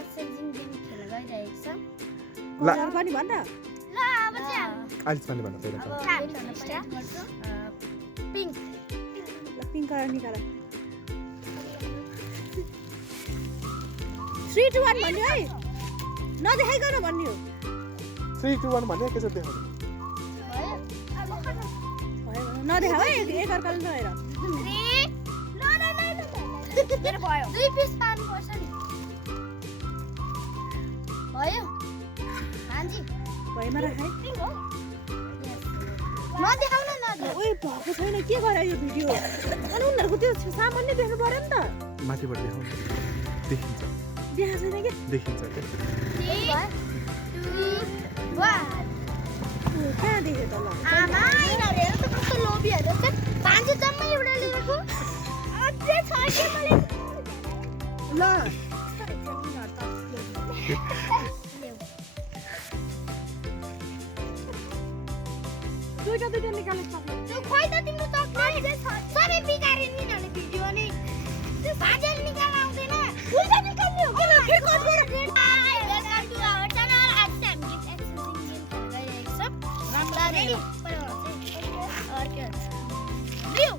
Exchanging game खेल्न गइरहेको छ कलर पनि भन न ल अब चाहिँ आलिसमाले भन्न पहिला अब हामी स्टार्ट गर्छौँ पिङ्क ल पिङ्क कलर निकाल 3 2 1 भन्नु है नदेखाइकन भन्नु हो 3 2 1 भन्ने एकैचोटि देखाउनु भयो अब खानु भयो नदेखाऊ है एक अर्काले नहेर 3 ल मेरो भयो 2 पिस पार्नुपर्छ नि भयो हान्जी भएमा राखाइ पिङ्क हो नदेखाउ न ओइ भएको छैन के गरे यो भिडियो अनि उनीहरुको त्यो सामान्य देख्नु पर्यो नि त माथिबाट देखाउनु देखिन्छ देखा छैन के देखिन्छ के 3 2 1 कहाँ देख्यो त ल आमा यिनीहरू हेर त कस्तो लोभीहरू छ पाँच जम्मै एउटा लिएको अझै छ के मैले ल दुईटा निकाल्नु सक्छ त्यो खोइ त तिम्रो चक्लेट सबै बिगारे नि यिनीहरूले भिडियो नि त्यो भाजल निकाल्न आउँदैन दुईटा निकाल्ने हो के ल फेरि कट गर वेलकम टु आवर च्यानल आज चाहिँ हामी गिफ्ट एक्सचेन्जिङ गेम खेल्न गइरहेको छौँ राम्रा रेडी और के लिउ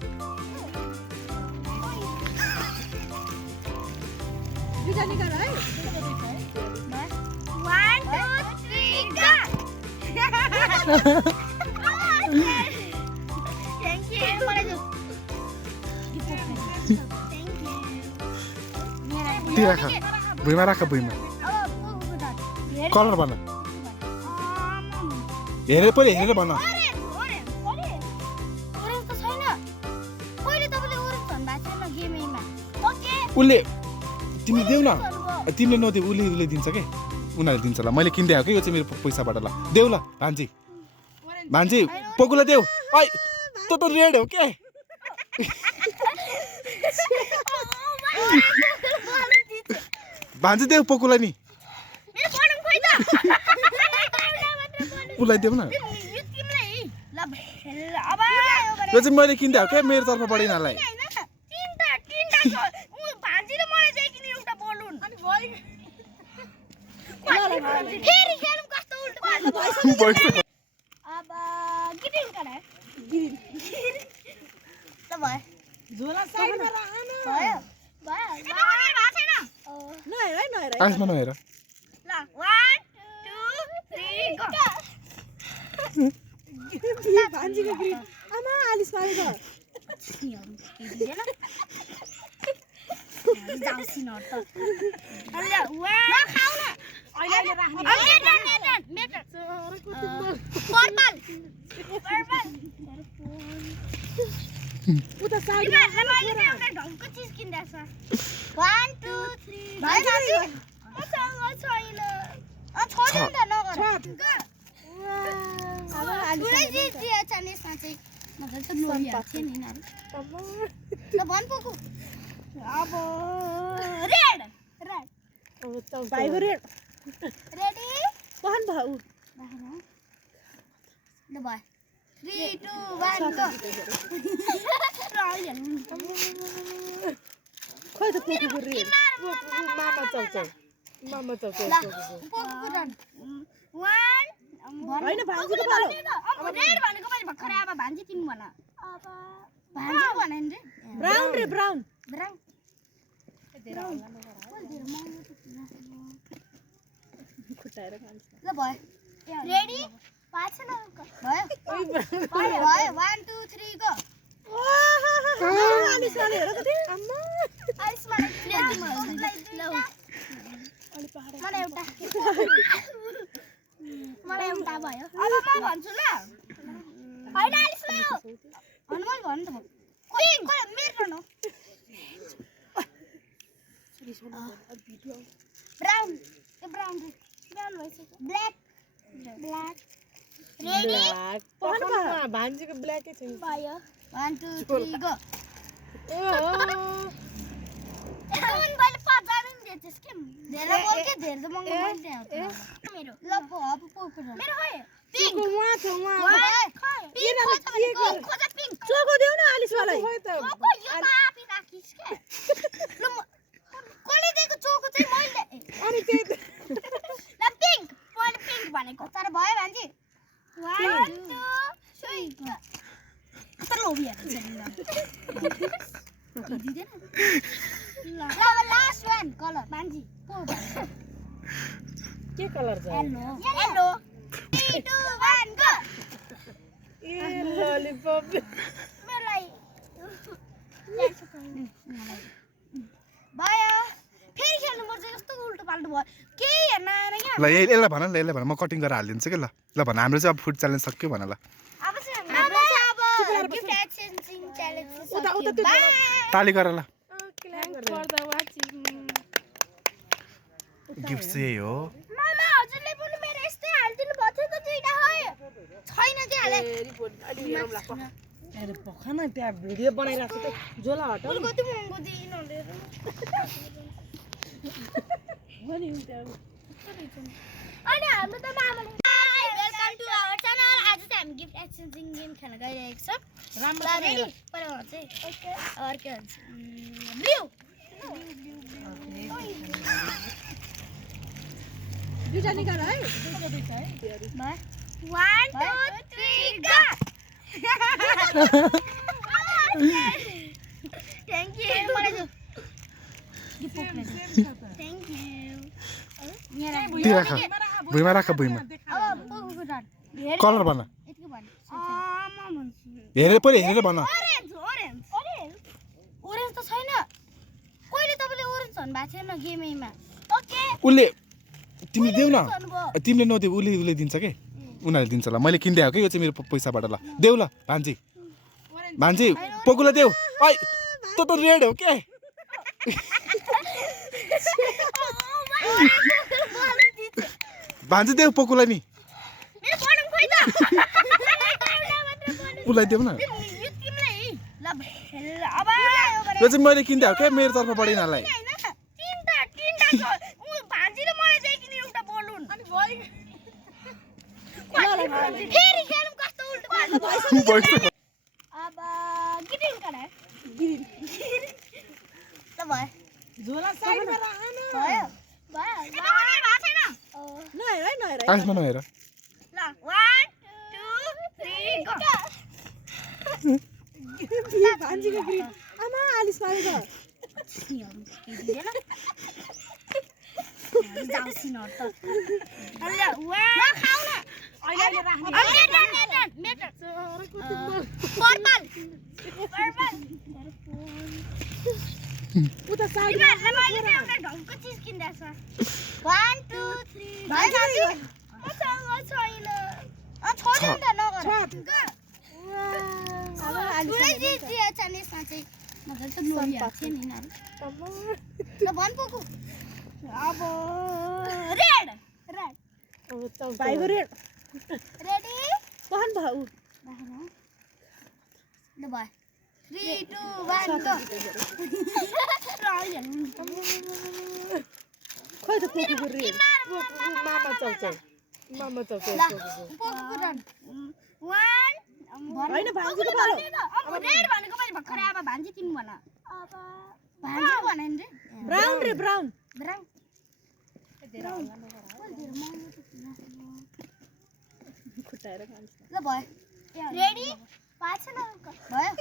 दुईटा निकाल है 1 2 3 Thank you. तिर राख भुइँमा राख भुइँमा कलर भन हेरेर पहिले हेरेर भन उसले तिमी देऊ न तिमीले नदेऊ उसले दिन्छ के उनीहरूले दिन्छ ल मैले किनिदिएको कि यो चाहिँ मेरो पैसाबाट ल देऊ ल भान्जी पोकुला देऊ ऐ त रेड हो के भान्जी देऊ पोकुला नि उसलाई देऊ न यो चाहिँ मैले किनिदिएको क्या मेरो तर्फबाट यिनीहरूलाई आसमा नहेर भान्जीको ग्रिन आमा आलिस पारेको उता साइड ढङ्गको चिज किन्दैछ 1 2 3 भाइ छैन छोड्नु त नगर अब पुरै जितिएछ नि साँच्चै मतलब त लोभिया थियो नि यिनीहरू ल भन पोकु अब रेड भाइको रेड रेडी कहाँ भाउ ल भयो 3 2 1 गो खोइ त पोकुको रेड मामा चौचौ ल पोकु रन 1 हैन भान्जीको पालो अब रेड भनेको मैले भर्खरै अब भान्जी तिमी भन अब भान्जी भने नि ब्राउन रे ब्राउन खुट्टाएर खान्छ ल भयो रेडी पाछ न भयो भयो 1 2 3 गो आलिस वाले हेर कति अम्मा आइस मलाई एउटा भयो अब म भन्छु ल हैन आलिस ल्याऊ अनि मैले भन्नु त पिङ्क मेरो न ब्राउन ब्राउन भइसक्यो ब्ल्याक रेडी भान्जीको ब्ल्याकै छ भयो 1 2 3 गो मैले 50 नि दिएछस् के धेरै बोल के धेरै त महँगो पनि दिए मेरो ल अब पोको मेरो है पिङ्क वहाँ छ वहाँ पिङ्क खोज पिङ्क चोको देऊ न आलिस वालाई चोको यो त आफै राखिस् के ल कसले दिएको चोको चाहिँ मैले अनि त्यो के कलर छ येलो 3 2 1 गो ए ललिपप मलाई भयो फेरि खेल्नु पर्छ कस्तो उल्टो पाल्टो भयो केही हेर्न आएन क्या ल यसलाई भन ल यसलाई भन म कटिङ गरेर हालिदिन्छु कि ल भन हाम्रो चाहिँ अब फुड च्यालेन्ज सक्यो भन ल अब चाहिँ हाम्रो चाहिँ अब गिफ्ट एक्सचेन्जिङ च्यालेन्ज उता उता त्यो ताली गर ल फर द वाचिङ गिफ्ट चाहिँ यही हो मामा हजुरले पनि मेरो यस्तै हालिदिनु भएको थियो त दुईटा है छैन के हाले रिपोर्ट अलि हेरौँ ला अरे पखन त्यहाँ भिडियो बनाइराख्छु त जोला हटाउ फुल कति महँगो दिन भनेर भने त्यहाँ अनि हाम्रो त मामाले वेलकम टु आवर च्यानल आज चाहिँ हामी गिफ्ट एक्सचेन्जिङ गेम खेल्न गइरहेको छौँ राम्रो रेडी पर चाहिँ ओके और के भन्छ ब्लू दुईटा निकाल है 1 2 3 गो थ्यांक यू मलाई जो थ्यांक यू ती राख भुइँमा राख भुइँमा अब पोको डाट कलर भन यतिको भन म भन्छु हेरेर पहिले हेरेर भन ओरेन्ज त छैन कहिले तपाईले ओरेन्ज भन्न भएको थिएन गेमैमा ओके उसले तिमी देऊ न तिमीले नदेऊ उसले दिन्छ के उनीहरूले दिन्छ ल मैले किन्दै आएको कि यो चाहिँ मेरो पैसाबाट ल देऊ ल भान्जी पोकुला देऊ ऐ त रेड हो के भान्जी देऊ पोकुला नि मेरो बडम खोइ त उसलाई देऊ न यो तिमीलाई ल अब यो चाहिँ मैले किन्दै आएको के मेरो तर्फबाट यिनीहरूलाई तीनटा भान्जी र मलाई चाहिँ किन एउटा बलुन अनि फेरि खेलौँ कस्तो उल्टो पाल्टो अब ग्रीन कलर ग्रीन ल भयो झोला साइडमा राख्नु भयो भएको छैन नहेर है नहेर आसमा नहेर ल 1 2 3 गो भान्जीको ग्रिन आमा आलिस पारेको उता साइडमा अब रेड भाइको रेड रेडी पहन भाउ ल भयो 3 2 1 गो खोइ त पोको रेड मामा चौचौ पोको रन 1 हैन भान्जीको पालो अब रेड भनेको मैले भर्खरै अब भान्जी तिमी भन अब भान्जी भन नि ब्राउन रे ब्राउन ब्राउन खुट्टाएर खान्छ ल भयो रेडी पाँच न भयो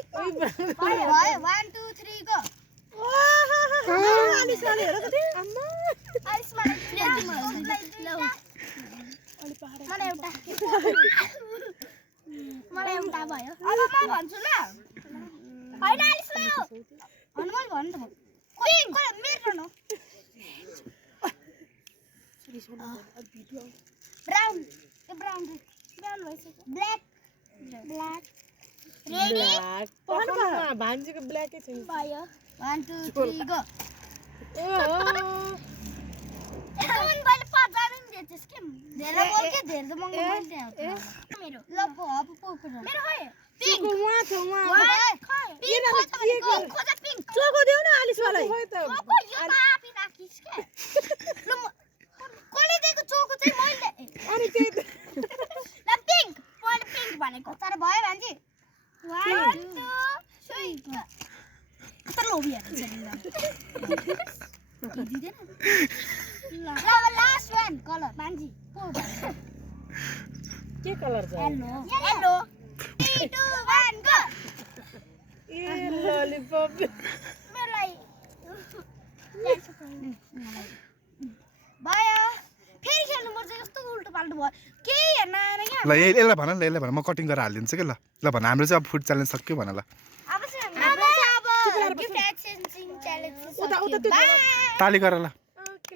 भयो 1 2 3 गो आलिस वाले हेर कति आइस मलाई एउटा भयो अब म भन्छु ल हैन आइस भयो अनि मैले भन्नु त कोही मेरो टर्न हो ब्राउन ब्राउन भइसक्यो ब्ल्याक रेडी पहन भान्जीको ब्ल्याकै छ भयो 1 2 3 गो एकदम मैले 5 जानु नि दिएछ के धेरै बोल के धेरै त मंगो मैले मेरो ल अब पोको मेरो खै पिंक वहाँ छ वहाँ पिंक खोजा पिंक चोको देऊ न आलिस वालाई चोको यो मापी राखिस के ल कसले दिएको चोको चाहिँ मैले अनि त्यही ल पिंक मैले पिंक भनेको तर भयो भान्जी 1 2 3 तर लोभी हेर्छ ल लास्ट वान कलर भान्जी के कलर छ येलो 3 2 1 गो ए ललिपप मलाई भयो फेरि हेर्नुपर्छ यस्तो उल्टो पाल्टो भयो केही हेर्न आएन क्या ल यसलाई भन ल यसलाई भन म कटिङ गरेर हालिदिन्छु कि ल भन हाम्रो चाहिँ अब फुड च्यालेन्ज सक्यो भन ल अब चाहिँ हाम्रो चाहिँ अब गिफ्ट एक्सचेन्जिङ च्यालेन्ज उता उता त्यो ताली गर ल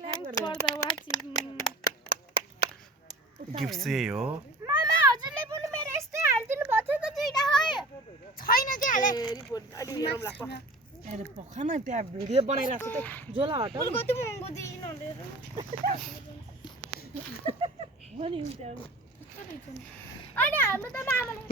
Thanks for the watching. Gift चाहिँ यही हो मामा हजुरले पनि मेरो यस्तै हालिदिनु भएको थियो त दुईटा है छैन के हाले अरे पखा न त्यहाँ भिडियो बनाइरहेको छ त जोला हटाउ फुल कति महँगो दिइन भने हुन्छ अनि हाम्रो त मामाले